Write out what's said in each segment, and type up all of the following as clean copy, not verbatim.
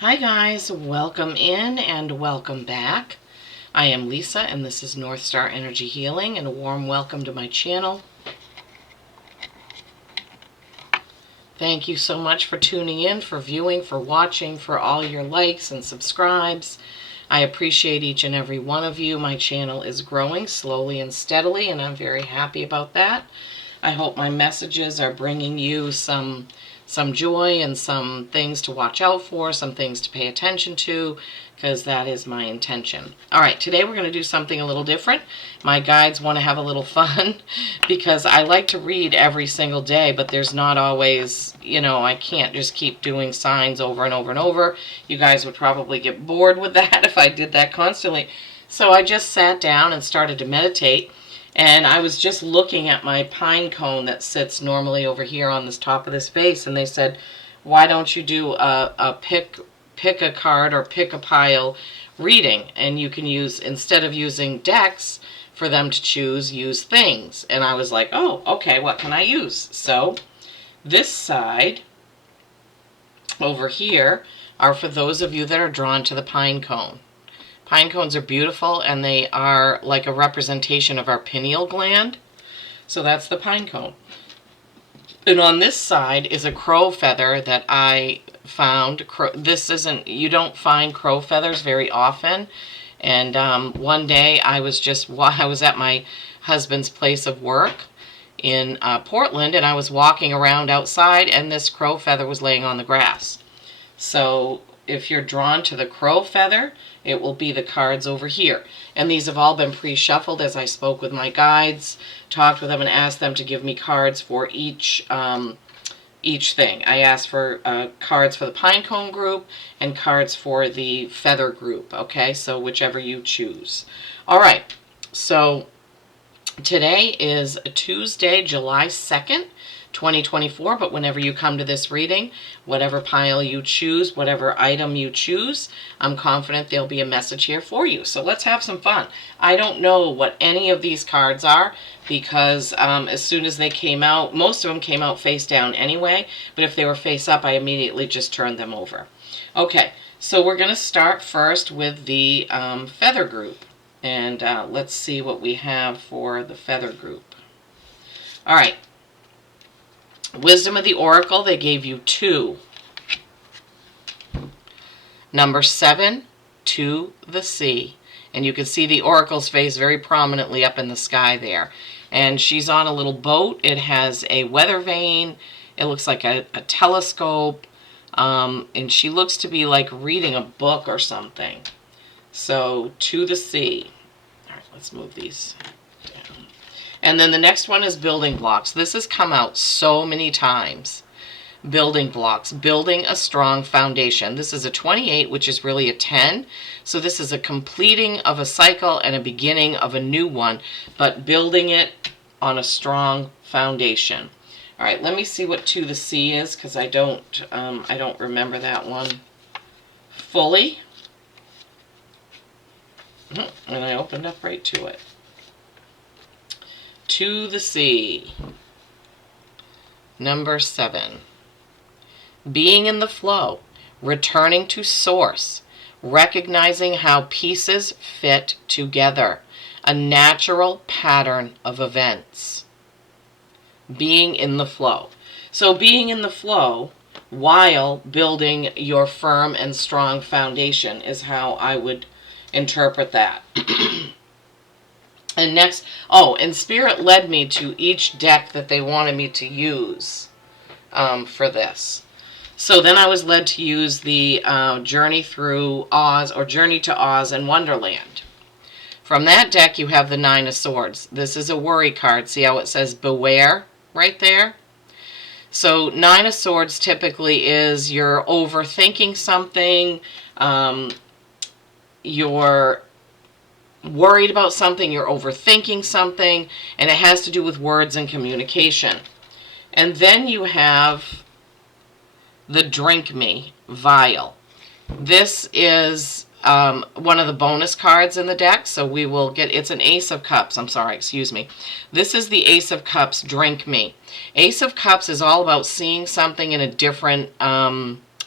Hi guys, welcome in and welcome back. I am Lisa and this is North Star Energy Healing, and a warm welcome to my channel. Thank you so much for tuning in, for viewing, for watching, for all your likes and subscribes. I appreciate each and every one of you. My channel is growing slowly and steadily, and I'm very happy about that. I hope my messages are bringing you some joy and some things to watch out for, some things to pay attention to, because that is my intention. All right, today we're going to do something a little different. My guides want to have a little fun because I like to read every single day, but there's not always, I can't just keep doing signs over and over and over. You guys would probably get bored with that if I did that constantly. So I just sat down and started to meditate. And I was just looking at my pine cone that sits normally over here on this top of this vase, and they said, why don't you do a pick a card or pick a pile reading? And you can use, instead of using decks for them to choose, use things. And I was like, oh, okay, what can I use? So this side over here are for those of you that are drawn to the pine cone. Pine cones are beautiful, and they are like a representation of our pineal gland. So that's the pine cone. And on this side is a crow feather that I found. You don't find crow feathers very often. And one day I was at my husband's place of work in Portland, and I was walking around outside, and this crow feather was laying on the grass. So if you're drawn to the crow feather, it will be the cards over here. And these have all been pre-shuffled as I spoke with my guides, talked with them, and asked them to give me cards for each thing. I asked for cards for the Pinecone group and cards for the feather group. Okay, so whichever you choose. All right, so today is Tuesday, July 2nd. 2024, but whenever you come to this reading, whatever pile you choose, whatever item you choose, I'm confident there'll be a message here for you. So let's have some fun. I don't know what any of these cards are because as soon as they came out, most of them came out face down anyway, but if they were face up, I immediately just turned them over. Okay, so we're going to start first with the feather group, and let's see what we have for the feather group. All right. Wisdom of the Oracle, they gave you 2. Number 7, to the sea. And you can see the Oracle's face very prominently up in the sky there. And she's on a little boat. It has a weather vane. It looks like a telescope. And she looks to be like reading a book or something. So, to the sea. All right, let's move these down. And then the next one is building blocks. This has come out so many times. Building blocks, building a strong foundation. This is a 28, which is really a 10. So this is a completing of a cycle and a beginning of a new one, but building it on a strong foundation. All right, let me see what to the sea is, because I don't remember that one fully. And I opened up right to it. To the sea. Number 7. Being in the flow, returning to source, recognizing how pieces fit together, a natural pattern of events. Being in the flow. So being in the flow while building your firm and strong foundation is how I would interpret that. And next, and Spirit led me to each deck that they wanted me to use for this. So then I was led to use the Journey Through Oz, or Journey to Oz and Wonderland. From that deck, you have the 9 of Swords. This is a worry card. See how it says beware right there? So 9 of Swords typically is you're overthinking something, you're worried about something, you're overthinking something, and it has to do with words and communication. And then you have the Drink Me vial. This is one of the bonus cards in the deck, so we will get, it's an Ace of Cups, excuse me. This is the Ace of Cups, Drink Me. Ace of Cups is all about seeing something in a different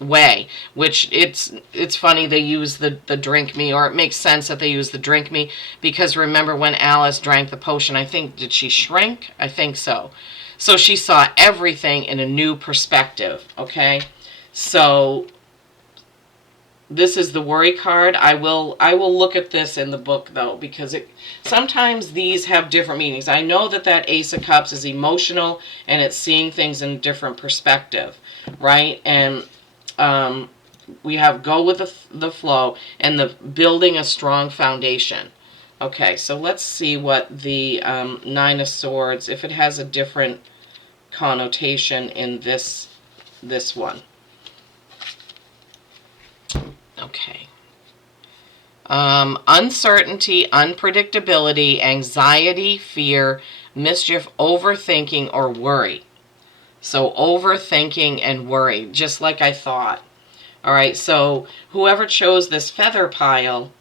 way, which it's funny they use the drink me, or it makes sense that they use the drink me, because remember when Alice drank the potion, I think, did she shrink? I think so. So she saw everything in a new perspective, okay? So this is the worry card. I will look at this in the book though, because sometimes these have different meanings. I know that Ace of Cups is emotional and it's seeing things in a different perspective, right? And we have go with the flow and the building a strong foundation. Okay, so let's see what the Nine of Swords, if it has a different connotation in this one. Okay. Uncertainty, unpredictability, anxiety, fear, mischief, overthinking, or worry. So overthinking and worry, just like I thought. All right, so whoever chose this feather pile,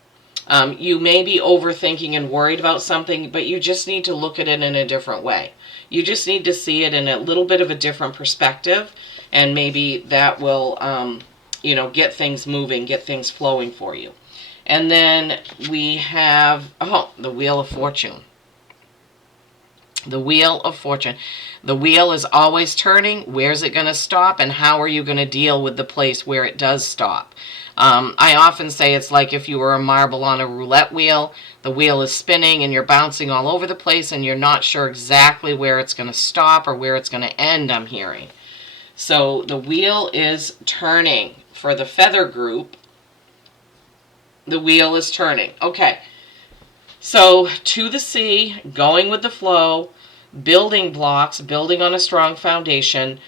you may be overthinking and worried about something, but you just need to look at it in a different way. You just need to see it in a little bit of a different perspective, and maybe that will, get things moving, get things flowing for you. And then we have, the Wheel of Fortune. The Wheel of Fortune. The wheel is always turning. Where's it going to stop, and how are you going to deal with the place where it does stop? I often say it's like if you were a marble on a roulette wheel. The wheel is spinning and you're bouncing all over the place and you're not sure exactly where it's going to stop or where it's going to end, I'm hearing. So the wheel is turning for the feather group. The wheel is turning. Okay. So to the sea, going with the flow, building blocks, building on a strong foundation.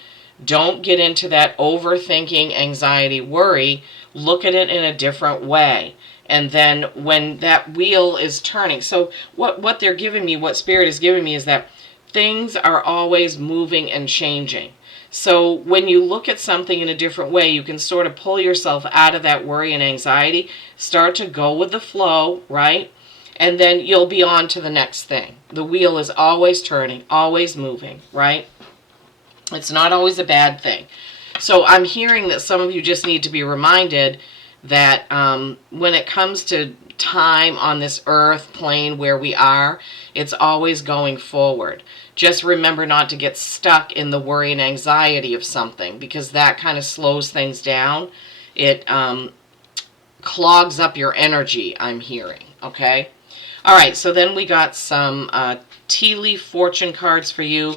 Don't get into that overthinking, anxiety, worry. Look at it in a different way. And then when that wheel is turning, so what they're giving me, what Spirit is giving me, is that things are always moving and changing. So when you look at something in a different way, you can sort of pull yourself out of that worry and anxiety, start to go with the flow, right? And then you'll be on to the next thing. The wheel is always turning, always moving, right? It's not always a bad thing. So I'm hearing that some of you just need to be reminded that when it comes to time on this earth plane where we are, it's always going forward. Just remember not to get stuck in the worry and anxiety of something, because that kind of slows things down. It clogs up your energy, I'm hearing, okay? All right, so then we got some tea leaf fortune cards for you.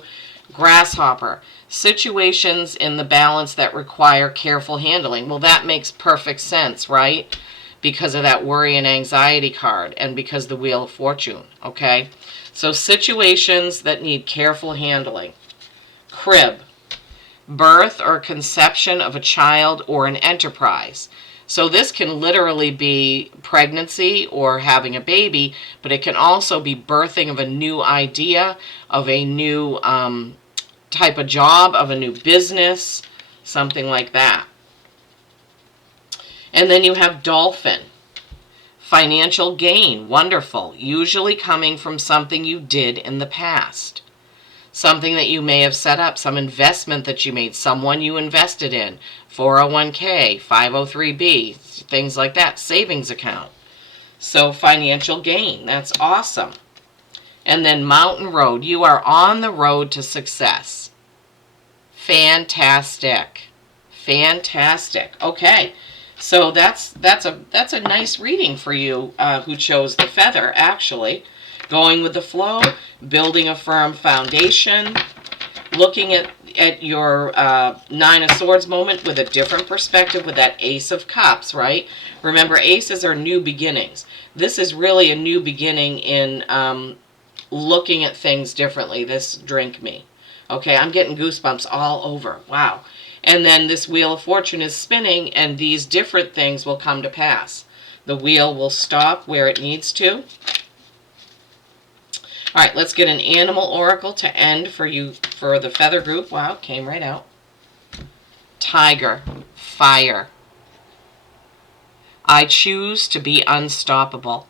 Grasshopper. Situations in the balance that require careful handling. Well, that makes perfect sense, right? Because of that worry and anxiety card and because the Wheel of Fortune, okay? So situations that need careful handling. Crib. Birth or conception of a child or an enterprise. So this can literally be pregnancy or having a baby, but it can also be birthing of a new idea, of a new type of job, of a new business, something like that. And then you have dolphin. Financial gain, wonderful, usually coming from something you did in the past. Something that you may have set up, some investment that you made, someone you invested in, 401k, 503b, things like that, savings account. So financial gain, that's awesome. And then Mountain Road, you are on the road to success. Fantastic. Fantastic. Okay, so that's a nice reading for you who chose the feather, actually. Going with the flow, building a firm foundation, looking at your Nine of Swords moment with a different perspective with that Ace of Cups, right? Remember, aces are new beginnings. This is really a new beginning in looking at things differently, this drink me. Okay, I'm getting goosebumps all over. Wow. And then this Wheel of Fortune is spinning, and these different things will come to pass. The wheel will stop where it needs to. All right, let's get an animal oracle to end for you, for the feather group. Wow, it came right out. Tiger, fire. I choose to be unstoppable.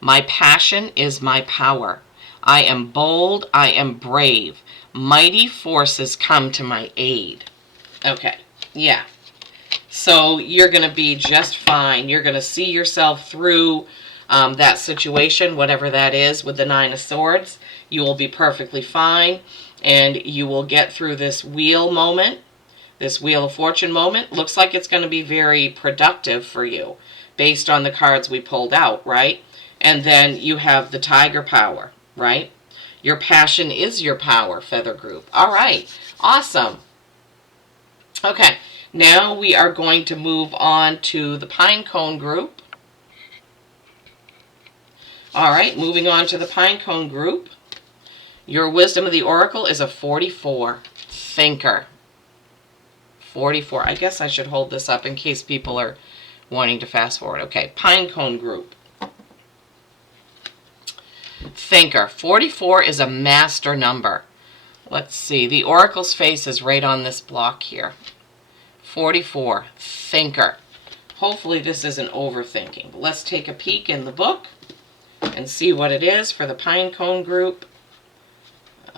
My passion is my power. I am bold, I am brave. Mighty forces come to my aid. Okay, yeah. So So you're going to be just fine. You're going to see yourself through that situation, whatever that is, with the Nine of Swords. You will be perfectly fine, and you will get through this wheel moment, this Wheel of Fortune moment. Looks like it's going to be very productive for you based on the cards we pulled out, right? And then you have the Tiger power, right? Your passion is your power, Feather Group. All right, awesome. Okay, now we are going to move on to the Pinecone group. All right, moving on to the Pinecone group. Your wisdom of the oracle is a 44. Thinker. 44. I guess I should hold this up in case people are wanting to fast forward. Okay, Pinecone group. Thinker. 44 is a master number. Let's see. The oracle's face is right on this block here. 44. Thinker. Hopefully this isn't overthinking. But let's take a peek in the book and see what it is for the Pinecone group.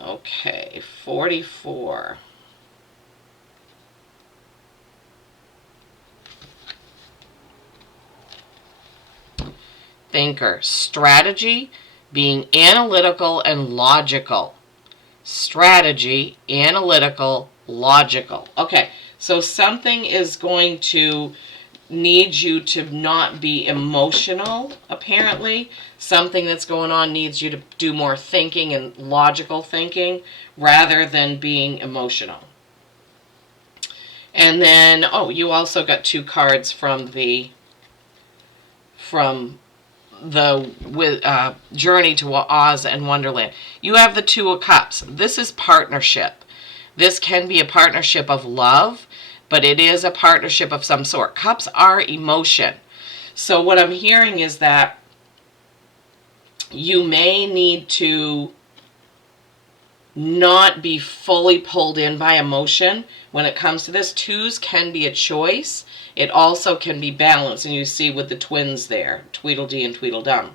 Okay, 44. Thinker. Strategy, being analytical and logical. Strategy, analytical, logical. Okay, so something is going to need you to not be emotional, apparently. Something that's going on needs you to do more thinking and logical thinking rather than being emotional. And then, oh, you also got 2 cards from the Journey to Oz and Wonderland. You have the 2 of Cups. This is partnership. This can be a partnership of love, but it is a partnership of some sort. Cups are emotion. So what I'm hearing is that you may need to not be fully pulled in by emotion when it comes to this. 2s can be a choice. It also can be balanced, and you see with the twins there, Tweedledee and Tweedledum.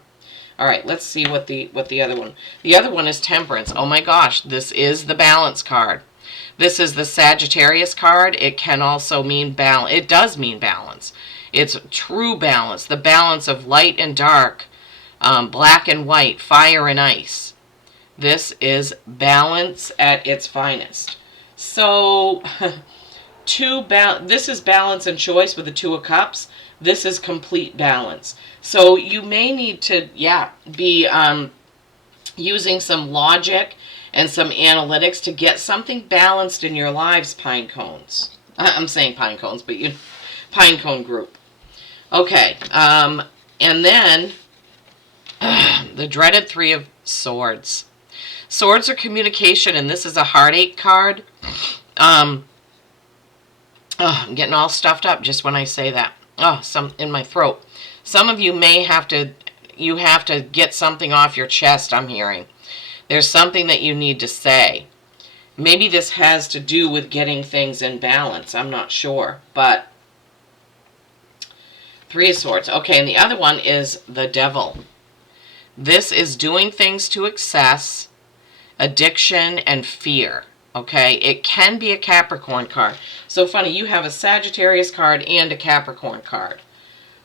All right, let's see what the other one. The other one is Temperance. Oh my gosh, this is the balance card. This is the Sagittarius card. It can also mean balance. It does mean balance. It's true balance, the balance of light and dark, black and white, fire and ice. This is balance at its finest. So this is balance and choice with the 2 of Cups. This is complete balance. So you may need to, be using some logic and some analytics to get something balanced in your lives, pine cones. I'm saying pine cones, but Pinecone group. Okay, and then the dreaded 3 of Swords. Swords are communication, and this is a heartache card. I'm getting all stuffed up just when I say that. Some in my throat. Some of you may have to, get something off your chest, I'm hearing. There's something that you need to say. Maybe this has to do with getting things in balance. I'm not sure, but 3 of Swords. Okay, and the other one is the Devil. This is doing things to excess, addiction, and fear. Okay, it can be a Capricorn card. So funny, you have a Sagittarius card and a Capricorn card.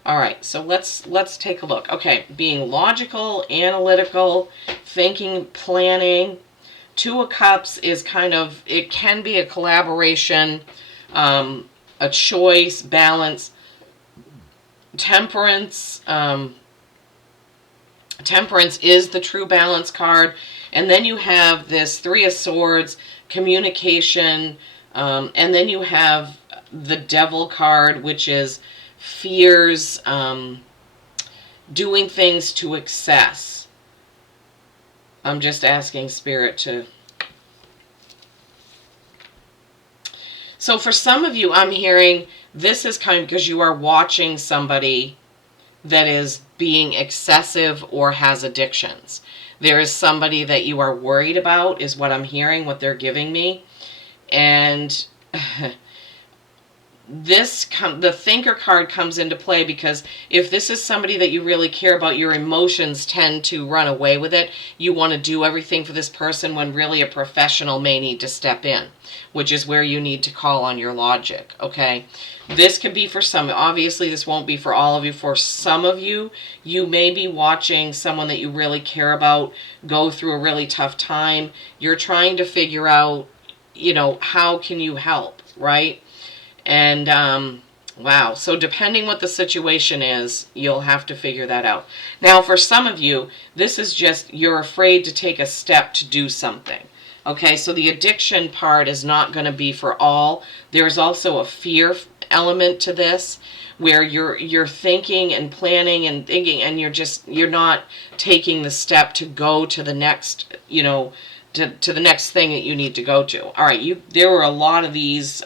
All right, so let's take a look. Okay, being logical, analytical, thinking, planning. 2 of Cups is kind of, it can be a collaboration, a choice, balance. Temperance. Temperance is the true balance card. And then you have this 3 of Swords, communication, and then you have the Devil card, which is fears, doing things to excess. I'm just asking Spirit to... So for some of you, I'm hearing this is kind of because you are watching somebody that is being excessive or has addictions. There is somebody that you are worried about, is what I'm hearing, what they're giving me. And the thinker card comes into play, because if this is somebody that you really care about, your emotions tend to run away with it. You want to do everything for this person when really a professional may need to step in, which is where you need to call on your logic, okay? This could be for some. Obviously, this won't be for all of you. For some of you, you may be watching someone that you really care about go through a really tough time. You're trying to figure out, how can you help, right? And wow, so depending what the situation is, you'll have to figure that out. Now, for some of you, this is just you're afraid to take a step to do something. Okay, so the addiction part is not going to be for all. There's also a fear element to this, where you're thinking and planning and thinking, and you're not taking the step to go to the next, to the next thing that you need to go to. All right, there were a lot of these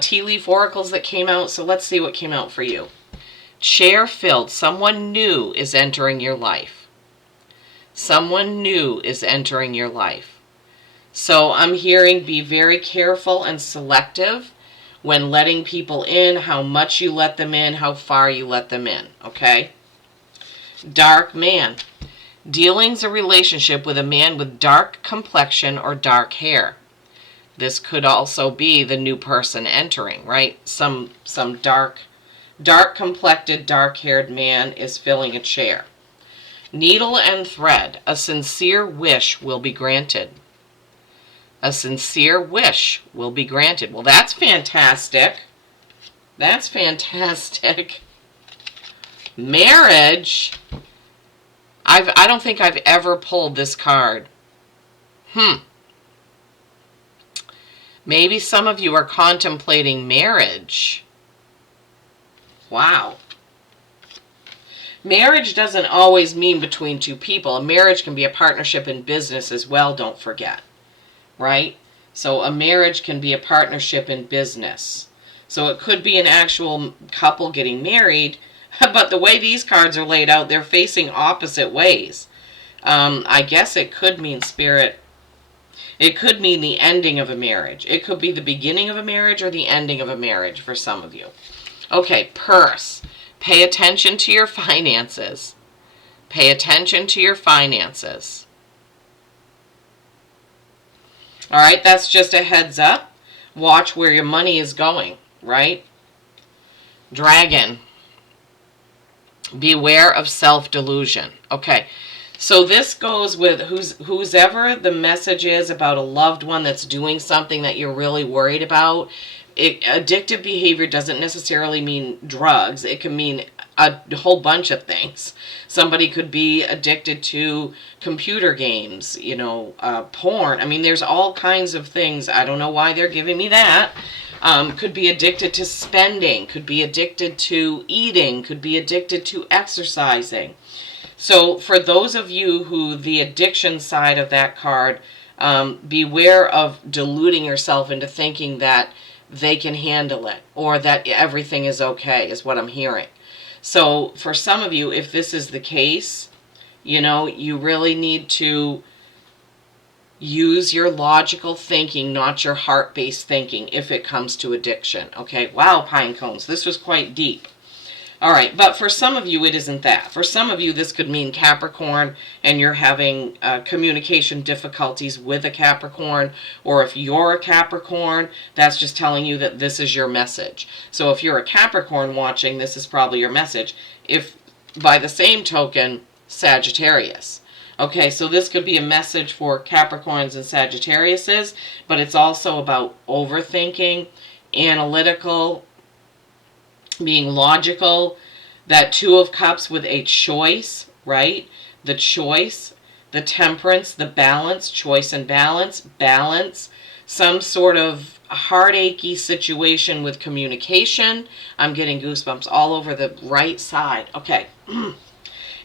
tea leaf oracles that came out, so let's see what came out for you. Chair filled. Someone new is entering your life. Someone new is entering your life. So I'm hearing be very careful and selective when letting people in, how much you let them in, how far you let them in, okay? Dark man. Dealings a relationship with a man with dark complexion or dark hair. This could also be the new person entering, right? Some dark complected, dark haired man is filling a chair. Needle and thread. A sincere wish will be granted. A sincere wish will be granted. Well, that's fantastic. That's fantastic. Marriage. I don't think I've ever pulled this card. Maybe some of you are contemplating marriage. Wow. Marriage doesn't always mean between two people. A marriage can be a partnership in business as well, don't forget. Right? So a marriage can be a partnership in business. So it could be an actual couple getting married, but the way these cards are laid out, they're facing opposite ways. I guess it could mean spirit. It could mean the ending of a marriage. It could be the beginning of a marriage or the ending of a marriage for some of you. Okay, purse. Pay attention to your finances. Pay attention to your finances. All right, that's just a heads up. Watch where your money is going, right? Dragon. Beware of self-delusion. Okay, so this goes with whoever the message is about a loved one that's doing something that you're really worried about. Addictive behavior doesn't necessarily mean drugs. It can mean a whole bunch of things. Somebody could be addicted to computer games, porn. I mean, there's all kinds of things. I don't know why they're giving me that. Could be addicted to spending, could be addicted to eating, could be addicted to exercising. So for those of you who the addiction side of that card, beware of deluding yourself into thinking that they can handle it or that everything is okay, is what I'm hearing. So for some of you, if this is the case, you really need to use your logical thinking, not your heart-based thinking, if it comes to addiction. Okay, wow, pine cones, this was quite deep. All right, but for some of you, it isn't that. For some of you, this could mean Capricorn, and you're having communication difficulties with a Capricorn, or if you're a Capricorn, that's just telling you that this is your message. So if you're a Capricorn watching, this is probably your message. If, by the same token, Sagittarius. Okay, so this could be a message for Capricorns and Sagittariuses, but it's also about overthinking, analytical, being logical. That Two of Cups with a choice, right? The choice, the temperance, the balance, choice and balance, some sort of heartachy situation with communication. I'm getting goosebumps all over the right side. Okay.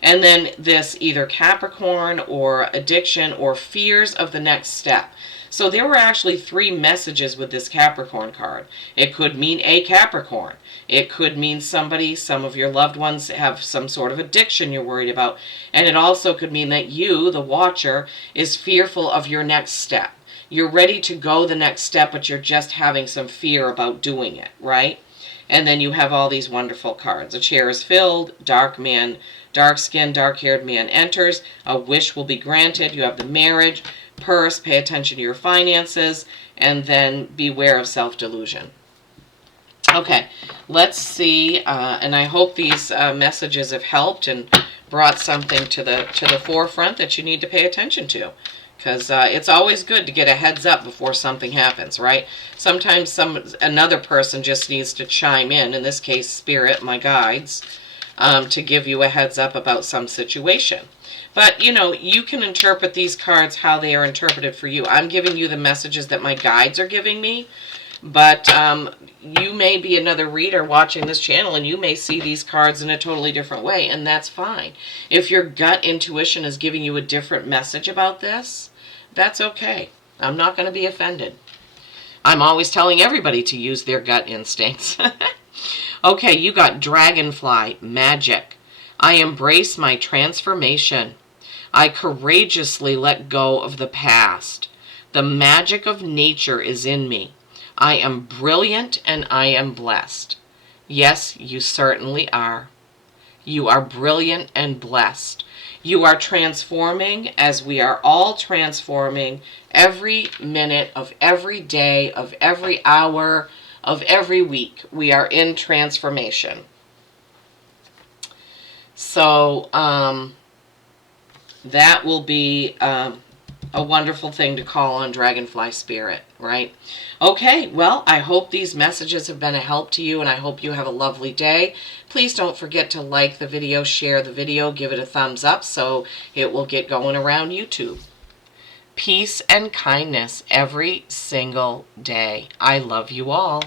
And then this either Capricorn or addiction or fears of the next step. So there were actually 3 messages with this Capricorn card. It could mean a Capricorn. It could mean some of your loved ones have some sort of addiction you're worried about. And it also could mean that you, the watcher, is fearful of your next step. You're ready to go the next step, but you're just having some fear about doing it, right? And then you have all these wonderful cards. A chair is filled, dark man, dark skinned, dark haired man enters, a wish will be granted. You have the marriage, purse, pay attention to your finances, and then beware of self-delusion. Okay, let's see, and I hope these messages have helped and brought something to the forefront that you need to pay attention to. Because it's always good to get a heads up before something happens, right? Sometimes another person just needs to chime in this case, Spirit, my guides, to give you a heads up about some situation. But, you know, you can interpret these cards how they are interpreted for you. I'm giving you the messages that my guides are giving me. But you may be another reader watching this channel and you may see these cards in a totally different way, and that's fine. If your gut intuition is giving you a different message about this, that's okay. I'm not going to be offended. I'm always telling everybody to use their gut instincts. Okay, you got Dragonfly, Magic. I embrace my transformation. I courageously let go of the past. The magic of nature is in me. I am brilliant and I am blessed. Yes, you certainly are. You are brilliant and blessed. You are transforming as we are all transforming every minute of every day, of every hour, of every week. We are in transformation. So that will be a wonderful thing to call on Dragonfly Spirit, right? Okay, well, I hope these messages have been a help to you, and I hope you have a lovely day. Please don't forget to like the video, share the video, give it a thumbs up so it will get going around YouTube. Peace and kindness every single day. I love you all.